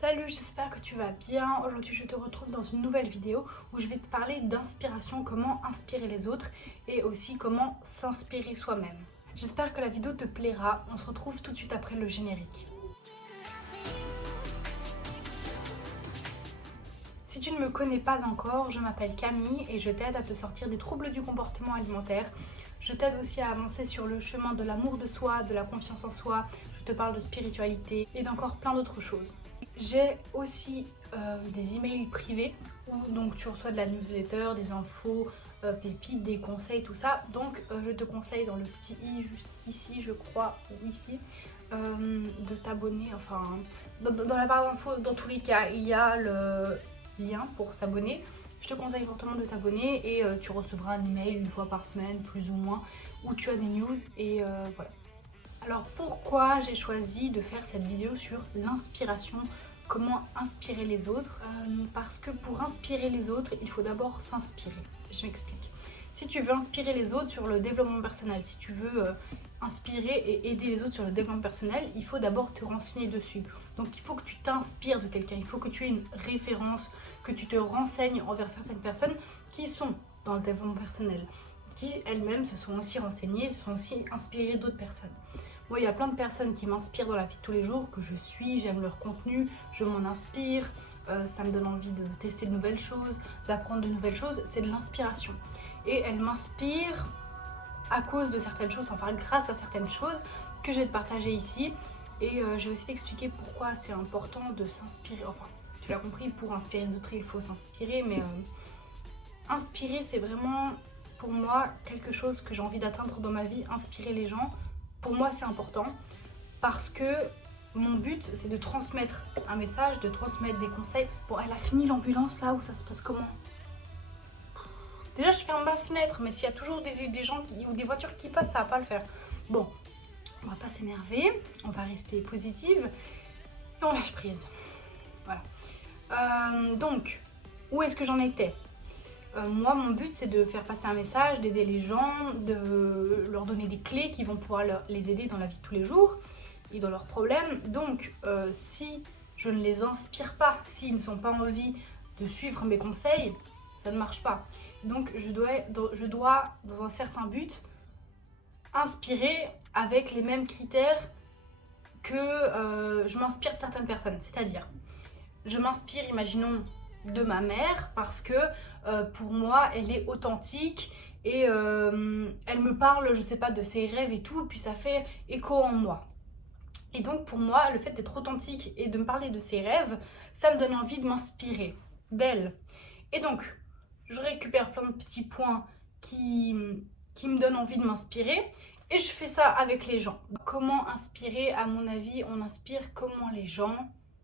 Salut, j'espère que tu vas bien. Aujourd'hui, je te retrouve dans une nouvelle vidéo où je vais te parler d'inspiration, comment inspirer les autres et aussi comment s'inspirer soi-même. J'espère que la vidéo te plaira. On se retrouve tout de suite après le générique. Si tu ne me connais pas encore, je m'appelle Camille et je t'aide à te sortir des troubles du comportement alimentaire. Je t'aide aussi à avancer sur le chemin de l'amour de soi, de la confiance en soi. Je te parle de spiritualité et d'encore plein d'autres choses. J'ai aussi des emails privés où donc tu reçois de la newsletter, des infos, pépites, des conseils, tout ça. Donc je te conseille dans le petit i juste ici, je crois, ou ici, de t'abonner. Enfin, dans la barre d'infos, dans tous les cas, il y a le lien pour s'abonner. Je te conseille fortement de t'abonner et tu recevras un email une fois par semaine, plus ou moins, où tu as des news et voilà. Alors pourquoi j'ai choisi de faire cette vidéo sur l'inspiration, comment inspirer les autres parce que pour inspirer les autres, il faut d'abord s'inspirer. Je m'explique. Si tu veux inspirer les autres sur le développement personnel, si tu veux inspirer et aider les autres sur le développement personnel, il faut d'abord te renseigner dessus. Donc il faut que tu t'inspires de quelqu'un, il faut que tu aies une référence, que tu te renseignes envers certaines personnes qui sont dans le développement personnel, qui elles-mêmes se sont aussi renseignées, se sont aussi inspirées d'autres personnes. Moi, il y a plein de personnes qui m'inspirent dans la vie de tous les jours, que je suis, j'aime leur contenu, je m'en inspire, ça me donne envie de tester de nouvelles choses, d'apprendre de nouvelles choses, c'est de l'inspiration. Et elles m'inspirent à cause de certaines choses, enfin grâce à certaines choses que je vais te partager ici. Et je vais aussi t'expliquer pourquoi c'est important de s'inspirer, enfin tu l'as compris, pour inspirer les autres il faut s'inspirer, mais inspirer c'est vraiment pour moi quelque chose que j'ai envie d'atteindre dans ma vie, inspirer les gens. Pour moi, c'est important parce que mon but, c'est de transmettre un message, de transmettre des conseils. Bon, elle a fini l'ambulance là, où ça se passe comment? Déjà, je ferme ma fenêtre, mais s'il y a toujours des gens ou des voitures qui passent, ça va pas le faire. Bon, on va pas s'énerver, on va rester positive et on lâche prise. Voilà. Donc, où est-ce que j'en étais? Moi, mon but, c'est de faire passer un message, d'aider les gens, de leur donner des clés qui vont pouvoir les aider dans la vie de tous les jours et dans leurs problèmes. Donc, si je ne les inspire pas, s'ils ne sont pas en envie de suivre mes conseils, ça ne marche pas. Donc, je dois dans un certain but, inspirer avec les mêmes critères que je m'inspire de certaines personnes. C'est-à-dire, je m'inspire, imaginons, de ma mère parce que pour moi elle est authentique et elle me parle, je sais pas, de ses rêves et tout, et puis ça fait écho en moi. Et donc pour moi, le fait d'être authentique et de me parler de ses rêves, ça me donne envie de m'inspirer d'elle. Et donc je récupère plein de petits points qui me donnent envie de m'inspirer et je fais ça avec les gens. Comment inspirer? À mon avis, on inspire comment les gens.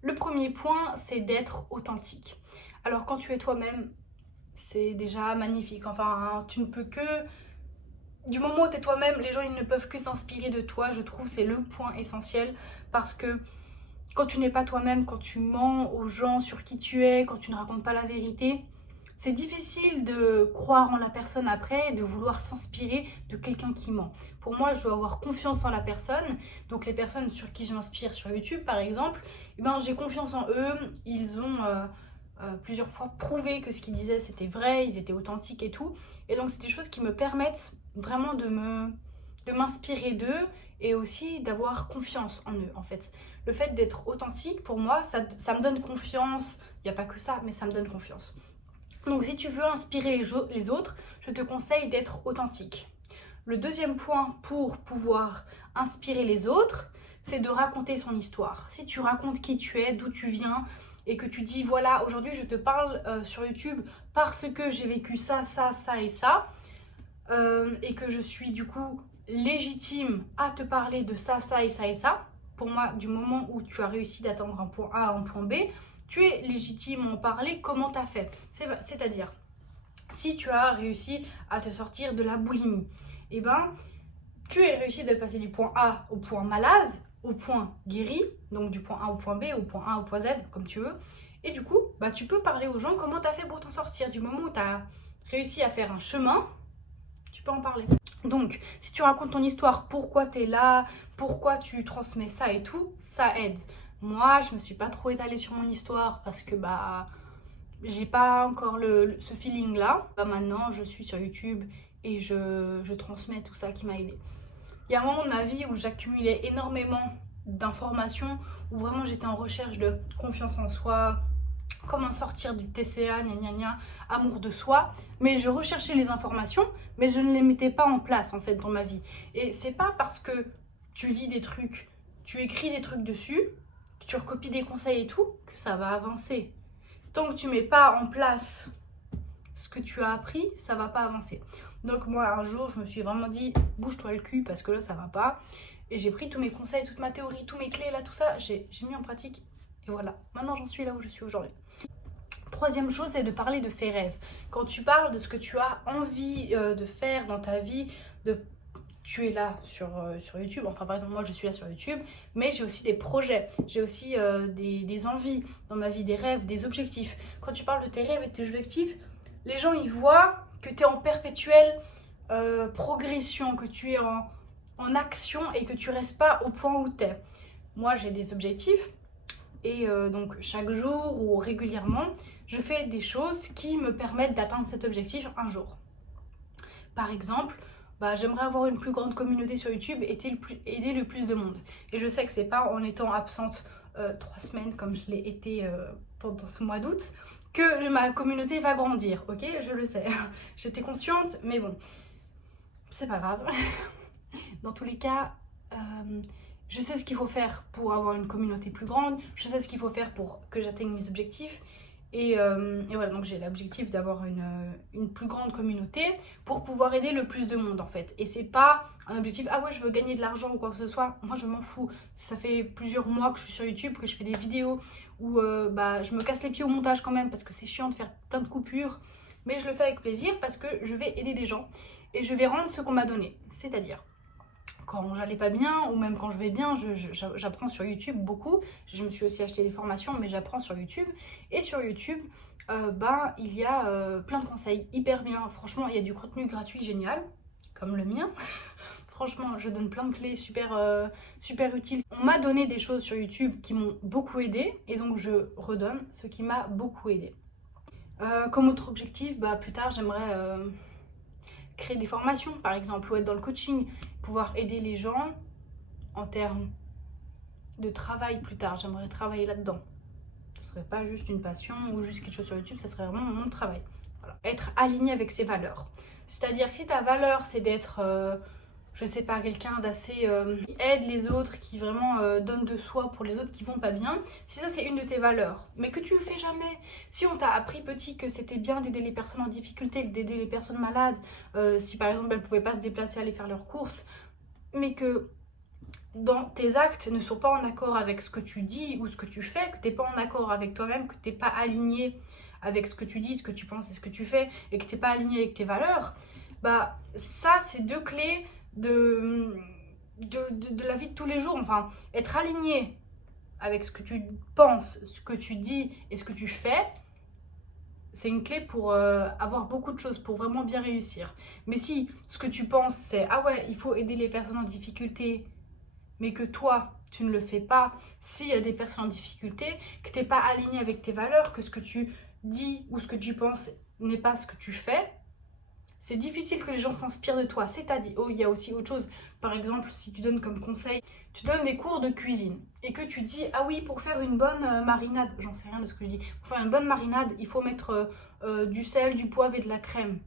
Le premier point, c'est d'être authentique. Alors quand tu es toi-même, c'est déjà magnifique. Enfin, tu ne peux que... Du moment où tu es toi-même, les gens ils ne peuvent que s'inspirer de toi. Je trouve que c'est le point essentiel parce que quand tu n'es pas toi-même, quand tu mens aux gens sur qui tu es, quand tu ne racontes pas la vérité, c'est difficile de croire en la personne après et de vouloir s'inspirer de quelqu'un qui ment. Pour moi, je dois avoir confiance en la personne. Donc les personnes sur qui je m'inspire sur YouTube, par exemple, eh ben, j'ai confiance en eux. Ils ont plusieurs fois prouvé que ce qu'ils disaient, c'était vrai, ils étaient authentiques et tout. Et donc, c'est des choses qui me permettent vraiment de m'inspirer d'eux et aussi d'avoir confiance en eux, en fait. Le fait d'être authentique, pour moi, ça me donne confiance. Il n'y a pas que ça, mais ça me donne confiance. Donc si tu veux inspirer les autres, je te conseille d'être authentique. Le deuxième point pour pouvoir inspirer les autres, c'est de raconter son histoire. Si tu racontes qui tu es, d'où tu viens, et que tu dis voilà, aujourd'hui je te parle sur YouTube parce que j'ai vécu ça, ça, ça et ça, et que je suis du coup légitime à te parler de ça, ça et ça et ça, pour moi, du moment où tu as réussi d'atteindre un point A à un point B, tu es légitime à en parler comment tu as fait. C'est-à-dire, si tu as réussi à te sortir de la boulimie, eh ben, tu as réussi de passer du point A au point malade, au point guéri, donc du point A au point B, au point A au point Z, comme tu veux. Et du coup, bah, tu peux parler aux gens comment tu as fait pour t'en sortir. Du moment où tu as réussi à faire un chemin, tu peux en parler. Donc, si tu racontes ton histoire, pourquoi tu es là, pourquoi tu transmets ça et tout, ça aide. Moi, je me suis pas trop étalée sur mon histoire parce que j'ai pas encore ce feeling là. Maintenant, je suis sur YouTube et je transmets tout ça qui m'a aidée. Il y a un moment de ma vie où j'accumulais énormément d'informations, où vraiment j'étais en recherche de confiance en soi, comment sortir du TCA, gna gna gna, amour de soi. Mais je recherchais les informations, mais je ne les mettais pas en place en fait dans ma vie. Et c'est pas parce que tu lis des trucs, tu écris des trucs dessus, que tu recopies des conseils et tout, que ça va avancer. Tant que tu mets pas en place ce que tu as appris, ça va pas avancer. Donc moi un jour je me suis vraiment dit bouge-toi le cul parce que là ça va pas. Et j'ai pris tous mes conseils, toute ma théorie, tous mes clés là, tout ça, j'ai mis en pratique. Et voilà, maintenant j'en suis là où je suis aujourd'hui. Troisième chose, c'est de parler de ses rêves. Quand tu parles de ce que tu as envie de faire dans ta vie, tu es là sur YouTube, enfin par exemple moi je suis là sur YouTube, mais j'ai aussi des projets, j'ai aussi des envies dans ma vie, des rêves, des objectifs. Quand tu parles de tes rêves et de tes objectifs, les gens ils voient que tu es en perpétuelle progression, que tu es en action et que tu restes pas au point où tu es. Moi j'ai des objectifs et donc chaque jour ou régulièrement, je fais des choses qui me permettent d'atteindre cet objectif un jour. Par exemple, j'aimerais avoir une plus grande communauté sur YouTube et aider le plus de monde. Et je sais que c'est pas en étant absente 3 semaines comme je l'ai été pendant ce mois d'août que ma communauté va grandir, ok? Je le sais. J'étais consciente, mais bon, c'est pas grave. Dans tous les cas, je sais ce qu'il faut faire pour avoir une communauté plus grande, je sais ce qu'il faut faire pour que j'atteigne mes objectifs. Et voilà, donc j'ai l'objectif d'avoir une plus grande communauté pour pouvoir aider le plus de monde en fait. Et c'est pas un objectif, ah ouais je veux gagner de l'argent ou quoi que ce soit, moi je m'en fous. Ça fait plusieurs mois que je suis sur YouTube, que je fais des vidéos où je me casse les pieds au montage quand même parce que c'est chiant de faire plein de coupures. Mais je le fais avec plaisir parce que je vais aider des gens et je vais rendre ce qu'on m'a donné. C'est-à-dire, quand j'allais pas bien ou même quand je vais bien, j'apprends sur YouTube beaucoup. Je me suis aussi acheté des formations, mais j'apprends sur YouTube. Et sur YouTube, il y a plein de conseils hyper bien. Franchement, il y a du contenu gratuit génial, comme le mien. Franchement, je donne plein de clés super utiles. On m'a donné des choses sur YouTube qui m'ont beaucoup aidé et donc je redonne ce qui m'a beaucoup aidé. Comme autre objectif, plus tard, j'aimerais créer des formations par exemple ou être dans le coaching, pouvoir aider les gens en termes de travail plus tard. J'aimerais travailler là-dedans. Ce serait pas juste une passion ou juste quelque chose sur YouTube, ça serait vraiment mon travail. Voilà. Être aligné avec ses valeurs. C'est-à-dire que si ta valeur c'est d'être, je sais pas, quelqu'un d'assez qui aide les autres, qui vraiment donne de soi pour les autres qui vont pas bien, si ça c'est une de tes valeurs, mais que tu le fais jamais, si on t'a appris petit que c'était bien d'aider les personnes en difficulté, d'aider les personnes malades, si par exemple elles pouvaient pas se déplacer, aller faire leurs courses, mais que dans tes actes ne sont pas en accord avec ce que tu dis ou ce que tu fais, que t'es pas en accord avec toi-même, que t'es pas aligné avec ce que tu dis, ce que tu penses et ce que tu fais, et que t'es pas aligné avec tes valeurs, ça c'est deux clés de la vie de tous les jours. Enfin, être aligné avec ce que tu penses, ce que tu dis et ce que tu fais, c'est une clé pour avoir beaucoup de choses, pour vraiment bien réussir. Mais si ce que tu penses c'est ah ouais, il faut aider les personnes en difficulté, mais que toi tu ne le fais pas, s'il y a des personnes en difficulté, que tu n'es pas aligné avec tes valeurs, que ce que tu dis ou ce que tu penses n'est pas ce que tu fais, c'est difficile que les gens s'inspirent de toi. C'est-à-dire, il y a aussi autre chose. Par exemple, si tu donnes comme conseil, tu donnes des cours de cuisine et que tu dis, ah oui, pour faire une bonne marinade, j'en sais rien de ce que je dis, pour faire une bonne marinade, il faut mettre du sel, du poivre et de la crème.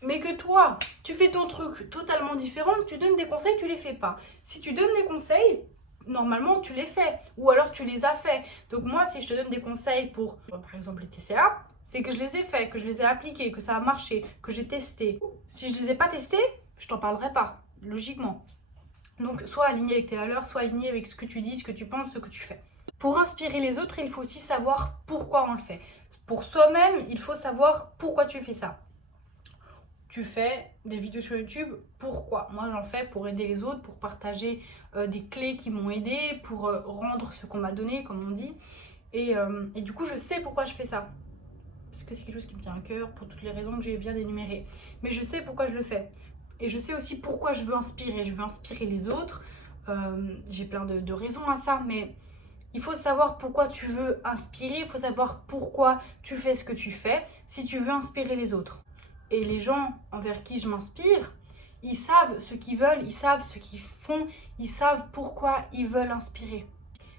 Mais que toi, tu fais ton truc totalement différent, tu donnes des conseils, tu les fais pas. Si tu donnes des conseils, normalement tu les fais, ou alors tu les as fait. Donc moi, si je te donne des conseils pour, par exemple, les TCA, c'est que je les ai faits, que je les ai appliqués, que ça a marché, que j'ai testé. Si je les ai pas testés, je t'en parlerai pas, logiquement. Donc sois aligné avec tes valeurs, sois aligné avec ce que tu dis, ce que tu penses, ce que tu fais. Pour inspirer les autres, il faut aussi savoir pourquoi on le fait. Pour soi-même, il faut savoir pourquoi tu fais ça. Tu fais des vidéos sur YouTube, pourquoi? Moi j'en fais pour aider les autres, pour partager des clés qui m'ont aidé, pour rendre ce qu'on m'a donné, comme on dit. Et du coup je sais pourquoi je fais ça. Parce que c'est quelque chose qui me tient à cœur, pour toutes les raisons que j'ai bien énumérées. Mais je sais pourquoi je le fais. Et je sais aussi pourquoi je veux inspirer. Je veux inspirer les autres J'ai plein de raisons à ça, mais il faut savoir pourquoi tu veux inspirer, il faut savoir pourquoi tu fais ce que tu fais si tu veux inspirer les autres. Et les gens envers qui je m'inspire, ils savent ce qu'ils veulent, ils savent ce qu'ils font, ils savent pourquoi ils veulent inspirer.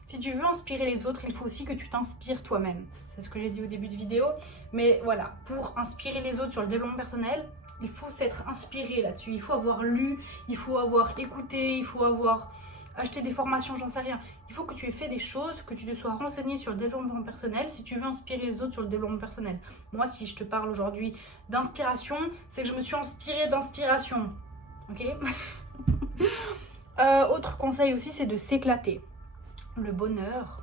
Si tu veux inspirer les autres, il faut aussi que tu t'inspires toi-même. C'est ce que j'ai dit au début de vidéo. Mais voilà, pour inspirer les autres sur le développement personnel, il faut s'être inspiré là-dessus. Il faut avoir lu, il faut avoir écouté, il faut avoir acheté des formations, j'en sais rien. Il faut que tu aies fait des choses, que tu te sois renseigné sur le développement personnel si tu veux inspirer les autres sur le développement personnel. Moi, si je te parle aujourd'hui d'inspiration, c'est que je me suis inspirée d'inspiration. Ok. Autre conseil aussi, c'est de s'éclater. Le bonheur,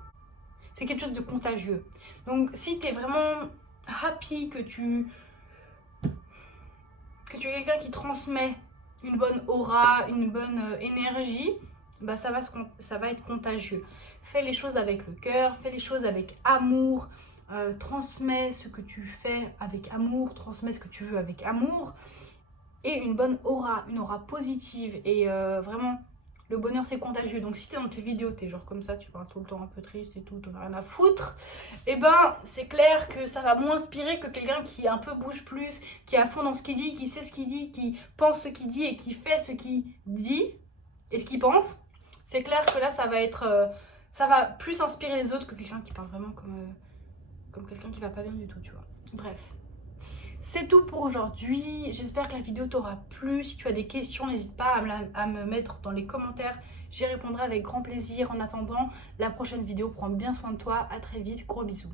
c'est quelque chose de contagieux. Donc si tu es vraiment happy, que tu es quelqu'un qui transmet une bonne aura, une bonne énergie, bah ça va être contagieux. Fais les choses avec le cœur, fais les choses avec amour, transmets ce que tu fais avec amour, transmets ce que tu veux avec amour, et une bonne aura, une aura positive, et vraiment... Le bonheur, c'est contagieux. Donc, si tu es dans tes vidéos, tu es genre comme ça, tu parles tout le temps un peu triste et tout, t'en as rien à foutre, et ben, c'est clair que ça va moins inspirer que quelqu'un qui un peu bouge plus, qui est à fond dans ce qu'il dit, qui sait ce qu'il dit, qui pense ce qu'il dit et qui fait ce qu'il dit et ce qu'il pense. C'est clair que là, ça va plus inspirer les autres que quelqu'un qui parle vraiment comme quelqu'un qui va pas bien du tout, tu vois. Bref. C'est tout pour aujourd'hui, j'espère que la vidéo t'aura plu. Si tu as des questions, n'hésite pas à me mettre dans les commentaires, j'y répondrai avec grand plaisir. En attendant la prochaine vidéo, prends bien soin de toi, à très vite, gros bisous.